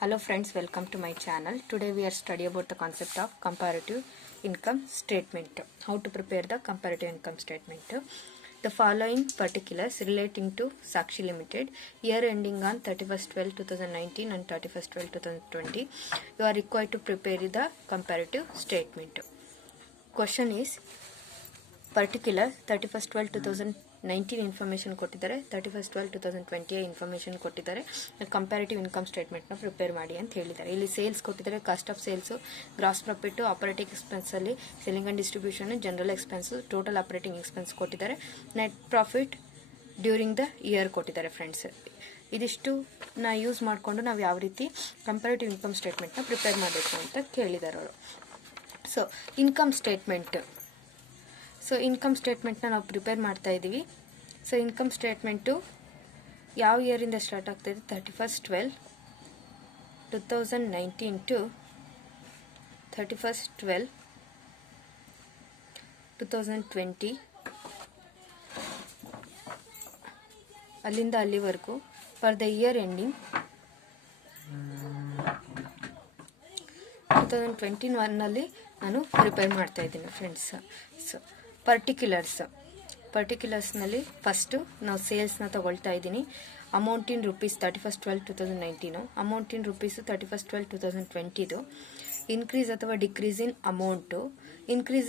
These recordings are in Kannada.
Hello friends, welcome to my channel. Today we are studying about the concept of comparative income statement. How to prepare the comparative income statement. The following particulars relating to Sakshi Limited, year ending on 31st/12/2019 and 31st/12/2020, you are required to prepare the comparative statement. Question is, particular 31st/12/2019 information ಕೊಟ್ಟಿದ್ದಾರೆ, 31st/12/2020 ಇನ್ಫಾರ್ಮೇಷನ್ ಕೊಟ್ಟಿದ್ದಾರೆ. ಕಂಪ್ಯಾರಿಟಿವ್ ಇನ್ಕಮ್ ಸ್ಟೇಟ್ಮೆಂಟ್ನ ಪ್ರಿಪೇರ್ ಮಾಡಿ ಅಂತ ಹೇಳಿದ್ದಾರೆ. ಇಲ್ಲಿ ಸೇಲ್ಸ್ ಕೊಟ್ಟಿದ್ದಾರೆ, cost of sales, gross profit, operating ಎಕ್ಸ್ಪೆನ್ಸಲ್ಲಿ selling and distribution, general expense, total operating expense ಕೊಟ್ಟಿದ್ದಾರೆ, net profit during the year ಕೊಟ್ಟಿದ್ದಾರೆ ಫ್ರೆಂಡ್ಸ್. ಇದಿಷ್ಟು ಯೂಸ್ ಮಾಡಿಕೊಂಡು ನಾವು ಯಾವ ರೀತಿ ಕಂಪ್ಯಾರಿಟಿವ್ ಇನ್ಕಮ್ ಸ್ಟೇಟ್ಮೆಂಟ್ನ ಪ್ರಿಪೇರ್ ಮಾಡಬೇಕು ಅಂತ ಕೇಳಿದ್ದಾರೆ ಅವರು. ಸೊ ಇನ್ಕಮ್ ಸ್ಟೇಟ್ಮೆಂಟ್ನ ನಾವು ಪ್ರಿಪೇರ್ ಮಾಡ್ತಾ ಇದ್ದೀವಿ. ಸೊ ಇನ್ಕಮ್ ಸ್ಟೇಟ್ಮೆಂಟು ಯಾವ ಇಯರಿಂದ ಸ್ಟಾರ್ಟ್ ಆಗ್ತಾ ಇದೆ? 31st/12/2019 ಟು 31st/12/2020, ಅಲ್ಲಿಂದ ಅಲ್ಲಿವರೆಗೂ ಫಾರ್ ದ ಇಯರ್ ಎಂಡಿಂಗ್ 2021ನಲ್ಲಿ ನಾನು ಪ್ರಿಪೇರ್ ಮಾಡ್ತಾ ಇದ್ದೀನಿ ಫ್ರೆಂಡ್ಸ್. ಸೊ ಪರ್ಟಿಕ್ಯುಲರ್ಸ್ನಲ್ಲಿ ಫಸ್ಟು ನಾವು ಸೇಲ್ಸ್ನ ತಗೊಳ್ತಾ ಇದ್ದೀನಿ. Amount in rupees 31st/12/2019, amount in rupees 31st/12/2020. Increase ಅಥವಾ decrease in amount, increase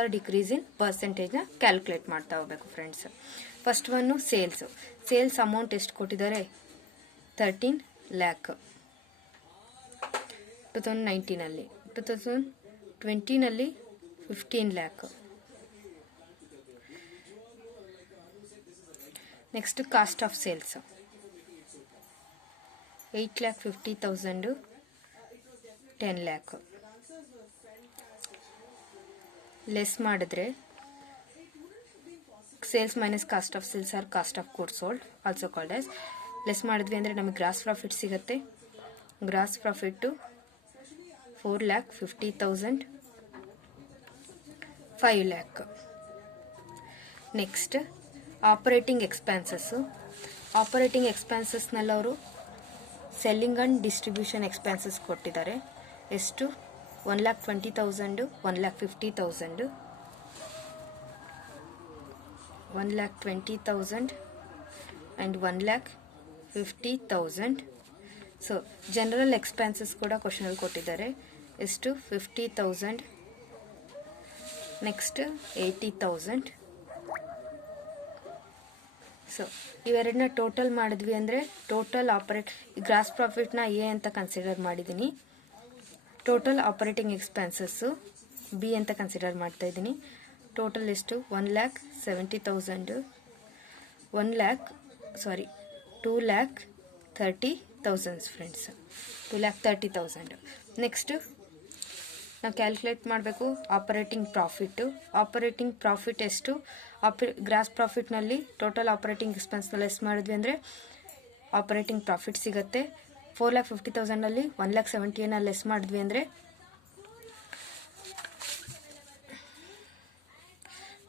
or decrease in ಪರ್ಸೆಂಟೇಜ್ನ ಕ್ಯಾಲ್ಕುಲೇಟ್ ಮಾಡ್ತಾ ಹೋಗ್ಬೇಕು friends. First one sales amount ಎಷ್ಟು ಕೊಟ್ಟಿದ್ದಾರೆ? 13 lakh 2019ನಲ್ಲಿ. 2020ನಲ್ಲಿ 15 lakh. Next cost of sales 8,50,000 10 lakh. Less ಮಾಡಿದ್ರೆ sales minus cost of sales or cost of goods sold, also called as. Less ಮಾಡಿದ್ವಿ ಅಂದರೆ ನಮಗೆ ಗ್ರಾಸ್ ಪ್ರಾಫಿಟ್ ಸಿಗುತ್ತೆ. Gross profit 4,50,000 5 lakh. Next operating ಎಕ್ಸ್ಪೆನ್ಸಸ್ನಲ್ಲಿ ಅವರು ಸೆಲ್ಲಿಂಗ್ ಆ್ಯಂಡ್ ಡಿಸ್ಟ್ರಿಬ್ಯೂಷನ್ ಎಕ್ಸ್ಪೆನ್ಸಸ್ ಕೊಟ್ಟಿದ್ದಾರೆ. ಎಷ್ಟು? 1,20,000 1,50,000 1,20,000 and 1,50,000. ಸೊ ಜನರಲ್ ಎಕ್ಸ್ಪೆನ್ಸಸ್ ಕೂಡ ಕ್ವಶನಲ್ಲಿ ಕೊಟ್ಟಿದ್ದಾರೆ. ಎಷ್ಟು? 50,000. ನೆಕ್ಸ್ಟ್ 80,000. ಸೊ ಇವೆರಡನ್ನ ಟೋಟಲ್ ಮಾಡಿದ್ವಿ ಅಂದರೆ ಟೋಟಲ್ ಗ್ರಾಸ್ ಪ್ರಾಫಿಟ್ನ ಎ ಅಂತ ಕನ್ಸಿಡರ್ ಮಾಡಿದ್ದೀನಿ, ಟೋಟಲ್ ಆಪರೇಟಿಂಗ್ ಎಕ್ಸ್ಪೆನ್ಸಸ್ಸು ಬಿ ಅಂತ ಕನ್ಸಿಡರ್ ಮಾಡ್ತಾ ಇದ್ದೀನಿ. ಟೋಟಲ್ ಎಷ್ಟು? 1,70,000 2,30,000 ಫ್ರೆಂಡ್ಸ್. 2,30,000. ನೆಕ್ಸ್ಟ್ ನಾವು ಕ್ಯಾಲ್ಕುಲೇಟ್ ಮಾಡಬೇಕು ಆಪರೇಟಿಂಗ್ ಪ್ರಾಫಿಟ್ ಎಷ್ಟು? ಗ್ರಾಸ್ ಪ್ರಾಫಿಟ್ನಲ್ಲಿ ಟೋಟಲ್ ಆಪರೇಟಿಂಗ್ ಎಕ್ಸ್ಪೆನ್ಸ್ನ ಲೆಸ್ ಮಾಡಿದ್ವಿ ಅಂದರೆ ಆಪರೇಟಿಂಗ್ ಪ್ರಾಫಿಟ್ ಸಿಗುತ್ತೆ. 4,50,000ನಲ್ಲಿ 1,70,000 ಲೆಸ್ ಮಾಡಿದ್ವಿ ಅಂದರೆ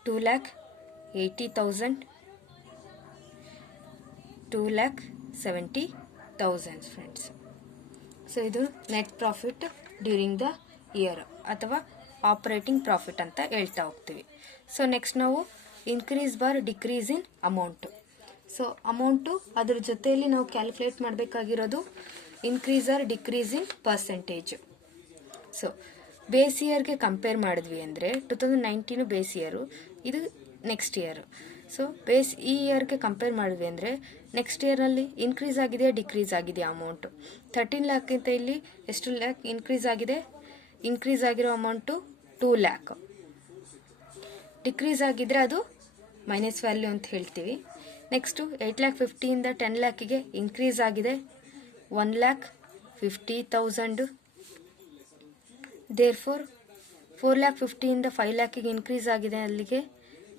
2,80,000 2,70,000 ಫ್ರೆಂಡ್ಸ್. ಸೊ ಇದು net profit during the year ಅಥವಾ ಆಪರೇಟಿಂಗ್ ಪ್ರಾಫಿಟ್ ಅಂತ ಹೇಳ್ತಾ ಹೋಗ್ತೀವಿ. ಸೊ ನೆಕ್ಸ್ಟ್ ನಾವು increase bar decrease in amount. So amount ಅದ್ರ ಜೊತೆಯಲ್ಲಿ ನಾವು ಕ್ಯಾಲ್ಕುಲೇಟ್ ಮಾಡಬೇಕಾಗಿರೋದು increase or decrease in percentage. So base ಇಯರ್ಗೆ ಕಂಪೇರ್ ಮಾಡಿದ್ವಿ ಅಂದರೆ 2019 ಬೇಸ್ ಇಯರು, ಇದು ನೆಕ್ಸ್ಟ್ ಇಯರು. ಸೊ ಈ ಇಯರ್ಗೆ ಕಂಪೇರ್ ಮಾಡಿದ್ವಿ ಅಂದರೆ ನೆಕ್ಸ್ಟ್ ಇಯರ್ನಲ್ಲಿ ಇನ್ಕ್ರೀಸ್ ಆಗಿದೆಯಾ ಡಿಕ್ರೀಸ್ ಆಗಿದೆಯಾ ಅಮೌಂಟು? 13 ಲ್ಯಾಕ್ಗಿಂತ ಇಲ್ಲಿ ಎಷ್ಟು ಲ್ಯಾಕ್ ಇನ್ಕ್ರೀಸ್ ಆಗಿದೆ? ಇನ್ಕ್ರೀಸ್ ಆಗಿರೋ ಅಮೌಂಟು 2 lakh. ಡಿಕ್ರೀಸ್ ಆಗಿದ್ರೆ ಅದು ಮೈನಸ್ ವ್ಯಾಲ್ಯೂ ಅಂತ ಹೇಳ್ತೀವಿ. ನೆಕ್ಸ್ಟು 8,50,000 10 lakhಗೆ ಇನ್ಕ್ರೀಸ್ ಆಗಿದೆ 1,50,000. ದೇರ್ಫೋರ್ 4,50,000 5 lakhಗೆ ಇನ್ಕ್ರೀಸ್ ಆಗಿದೆ, ಅಲ್ಲಿಗೆ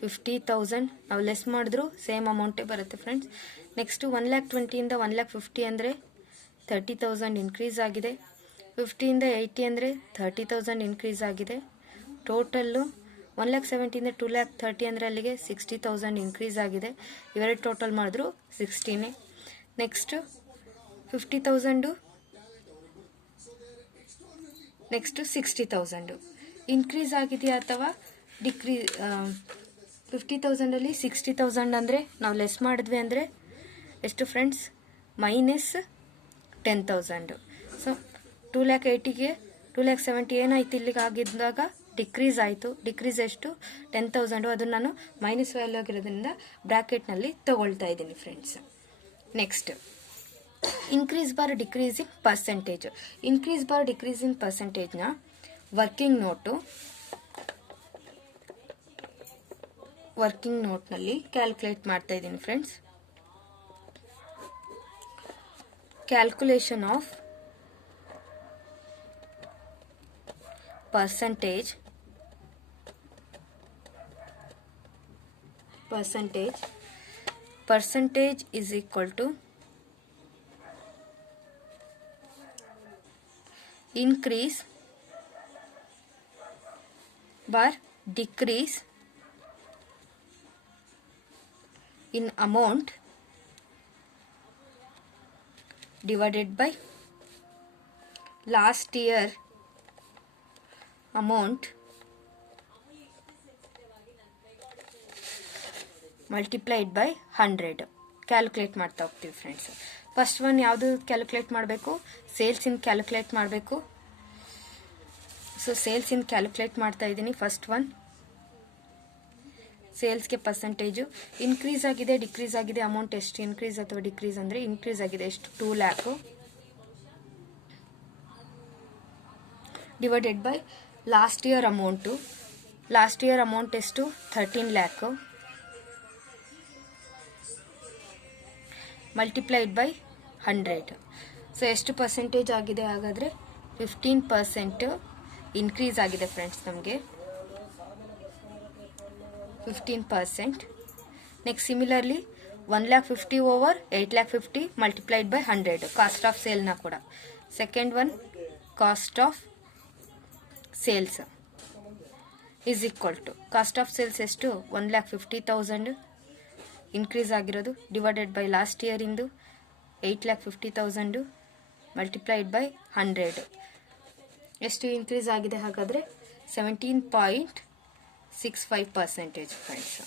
50,000. ನಾವು ಲೆಸ್ ಮಾಡಿದ್ರು ಸೇಮ್ ಅಮೌಂಟೇ ಬರುತ್ತೆ ಫ್ರೆಂಡ್ಸ್. ನೆಕ್ಸ್ಟು 1,20,000 1,50,000 ಅಂದರೆ 30,000 ಇನ್ಕ್ರೀಸ್ ಆಗಿದೆ. 50 80 ಅಂದರೆ 30,000 ಇನ್ಕ್ರೀಸ್ ಆಗಿದೆ. ಟೋಟಲ್ಲು 1,70,000 2,30,000 ಅಂದರೆ ಅಲ್ಲಿಗೆ 60,000 ಇನ್ಕ್ರೀಸ್ ಆಗಿದೆ. ಇವೆರಡು ಟೋಟಲ್ ಮಾಡಿದ್ರು 16. ನೆಕ್ಸ್ಟ್ 50,000 ನೆಕ್ಸ್ಟ್ 60,000 ಇನ್ಕ್ರೀಸ್ ಆಗಿದೆಯಾ ಅಥವಾ ಡಿಕ್ರೀಸ್ 50,000 60,000 ಅಂದರೆ ನಾವು ಲೆಸ್ ಮಾಡಿದ್ವಿ ಅಂದರೆ ಎಷ್ಟು ಫ್ರೆಂಡ್ಸ್ -10,000. ಸೊ 2,80,000ಗೆ 2,70,000 ಏನಾಯ್ತು ಇಲ್ಲಿಗೆ ಆಗಿದ್ದಾಗ ಡಿಕ್ರೀಸ್ ಆಯಿತು. ಡಿಕ್ರೀಸ್ ಎಷ್ಟು 10,000 ಅದನ್ನು ನಾನು ಮೈನಸ್ ವ್ಯಾಲ್ಯೂ ಆಗಿರೋದ್ರಿಂದ ಬ್ರ್ಯಾಕೆಟ್ನಲ್ಲಿ ತಗೊಳ್ತಾ ಇದ್ದೀನಿ friends. Next increase bar decrease in percentage. Increase bar decrease in ಪರ್ಸೆಂಟೇಜ್ನ ವರ್ಕಿಂಗ್ ನೋಟ್ನಲ್ಲಿ ಕ್ಯಾಲ್ಕುಲೇಟ್ ಮಾಡ್ತಾ ಇದ್ದೀನಿ friends. Calculation of percentage is equal to increase bar decrease in amount divided by last year amount multiplied by 100 calculate ಮಾಡ್ತಾ ಹೋಗ್ತೀವಿ ಫ್ರೆಂಡ್ಸ್. ಫಸ್ಟ್ ಒನ್ ಯಾವುದು ಕ್ಯಾಲ್ಕುಲೇಟ್ ಮಾಡಬೇಕು? ಸೇಲ್ಸ್ ಇನ್ ಕ್ಯಾಲ್ಕುಲೇಟ್ ಮಾಡಬೇಕು. ಸೊ ಸೇಲ್ಸ್ ಇನ್ ಕ್ಯಾಲ್ಕುಲೇಟ್ ಮಾಡ್ತಾ ಇದ್ದೀನಿ. ಫಸ್ಟ್ ಒನ್ ಸೇಲ್ಸ್ಗೆ ಪರ್ಸೆಂಟೇಜು ಇನ್ಕ್ರೀಸ್ ಆಗಿದೆ ಡಿಕ್ರೀಸ್ ಆಗಿದೆ ಅಮೌಂಟ್ ಎಷ್ಟು ಇನ್ಕ್ರೀಸ್ ಅಥವಾ ಡಿಕ್ರೀಸ್ ಅಂದರೆ ಇನ್ಕ್ರೀಸ್ ಆಗಿದೆ ಎಷ್ಟು 2 lakhs divided by last year amount ಎಷ್ಟು 13 lakhs ಮಲ್ಟಿಪ್ಲೈಡ್ ಬೈ 100. ಸೊ ಎಷ್ಟು ಪರ್ಸೆಂಟೇಜ್ ಆಗಿದೆ? ಹಾಗಾದರೆ 15% ಇನ್ಕ್ರೀಸ್ ಆಗಿದೆ ಫ್ರೆಂಡ್ಸ್ ನಮಗೆ 15%. Next similarly 1,50,000 over 8,50,000 multiplied by 100 cost of ಸೇಲ್ನ ಕೂಡ. Second one cost of sales is equal to cost of sales ಎಷ್ಟು 1,50,000 ಇನ್ಕ್ರೀಸ್ ಆಗಿರೋದು ಡಿವೈಡೆಡ್ ಬೈ ಲಾಸ್ಟ್ ಇಯರ್ ಇಂದು 8,50,000 ಮಲ್ಟಿಪ್ಲೈಡ್ ಬೈ 100 ಎಷ್ಟು ಇನ್ಕ್ರೀಸ್ ಆಗಿದೆ? ಹಾಗಾದರೆ 17.65% friends.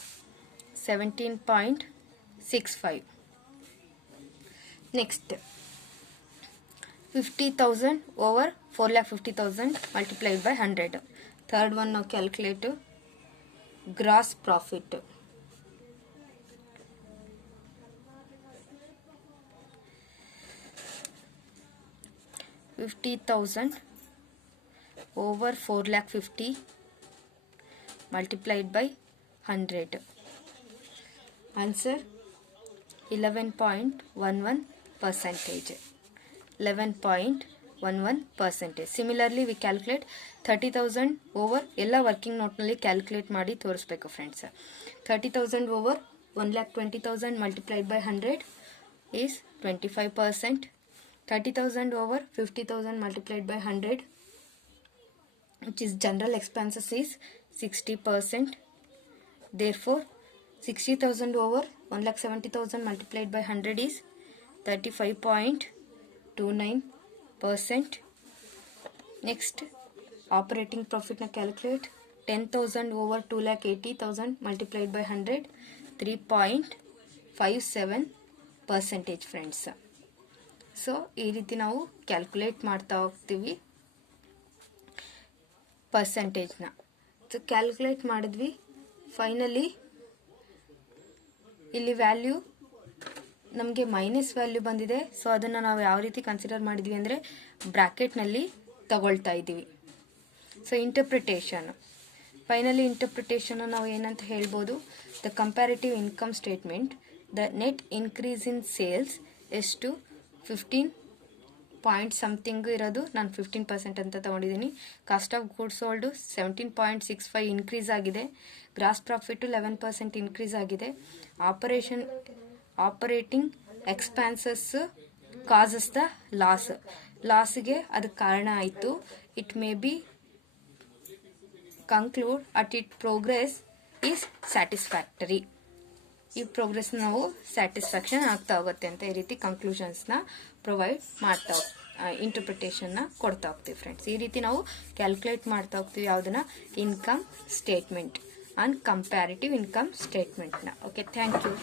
17.65. Next 50,000 over 4,50,000 multiplied by 100. Third one ನಾವು calculate gross profit. $50,000 over 4,50,000 multiplied by 100. Answer 11.11%. 11.11%. Similarly, we calculate 30,000 over ಎಲ್ಲ ವರ್ಕಿಂಗ್ ನೋಟ್ನಲ್ಲಿ ಕ್ಯಾಲ್ಕುಲೇಟ್ ಮಾಡಿ ತೋರಿಸ್ಬೇಕು friends. 30,000 over 1,20,000 multiplied by 100 is 25%. 30,000 over 50,000 multiplied by 100, which is general expenses, is 60%. Therefore, 60,000 over 1,70,000 multiplied by 100 is 35.29%. Next, operating profit na calculate 10,000 over 2,80,000 multiplied by 100, 3.57% friends. So ಈ ರೀತಿ ನಾವು ಕ್ಯಾಲ್ಕುಲೇಟ್ ಮಾಡ್ತಾ ಹೋಗ್ತೀವಿ ಪರ್ಸೆಂಟೇಜ್ನ. ಸೊ ಕ್ಯಾಲ್ಕುಲೇಟ್ ಮಾಡಿದ್ವಿ. ಫೈನಲಿ ಇಲ್ಲಿ ವ್ಯಾಲ್ಯೂ ನಮಗೆ ಮೈನಸ್ ವ್ಯಾಲ್ಯೂ ಬಂದಿದೆ. ಸೊ ಅದನ್ನು ನಾವು ಯಾವ ರೀತಿ ಕನ್ಸಿಡರ್ ಮಾಡಿದ್ವಿ ಅಂದರೆ ಬ್ರ್ಯಾಕೆಟ್ನಲ್ಲಿ ತಗೊಳ್ತಾ ಇದ್ದೀವಿ. ಸೊ ಫೈನಲಿ ಇಂಟರ್ಪ್ರಿಟೇಷನ್ ನಾವು ಏನಂತ ಹೇಳ್ಬೋದು? The comparative income statement, the net increase in sales ಎಷ್ಟು 15 ಪಾಯಿಂಟ್ ಸಮಥಿಂಗ್ ಇರೋದು ನಾನು 15% ಅಂತ ತಗೊಂಡಿದ್ದೀನಿ. Cost of goods sold 17.65 increase ಆಗಿದೆ. ಗ್ರಾಸ್ ಪ್ರಾಫಿಟು 11% ಇನ್ಕ್ರೀಸ್ ಆಗಿದೆ. ಆಪರೇಟಿಂಗ್ ಎಕ್ಸ್ಪೆನ್ಸಸ್ ಕಾಸಸ್ ದ ಲಾಸ್ಗೆ ಅದಕ್ಕೆ ಕಾರಣ ಆಯಿತು. It may be conclude at its progress is satisfactory. ಈ ಪ್ರೋಗ್ರೆಸ್ ನಾವು ಸ್ಯಾಟಿಸ್ಫ್ಯಾಕ್ಷನ್ ಆಗ್ತಾ ಹೋಗುತ್ತೆ ಅಂತ ಈ ರೀತಿ ಕನ್ಕ್ಲೂಷನ್ಸ್ನ ಪ್ರೊವೈಡ್ ಮಾಡ್ತಾ ಇಂಟರ್ಪ್ರಿಟೇಷನ್ನ ಕೊಡ್ತಾ ಹೋಗ್ತೀವಿ ಫ್ರೆಂಡ್ಸ್. ಈ ರೀತಿ ನಾವು ಕ್ಯಾಲ್ಕುಲೇಟ್ ಮಾಡ್ತಾ ಹೋಗ್ತೀವಿ ಯಾವುದನ್ನ, income statement and comparative income ಸ್ಟೇಟ್ಮೆಂಟ್ನ. Okay, thank you.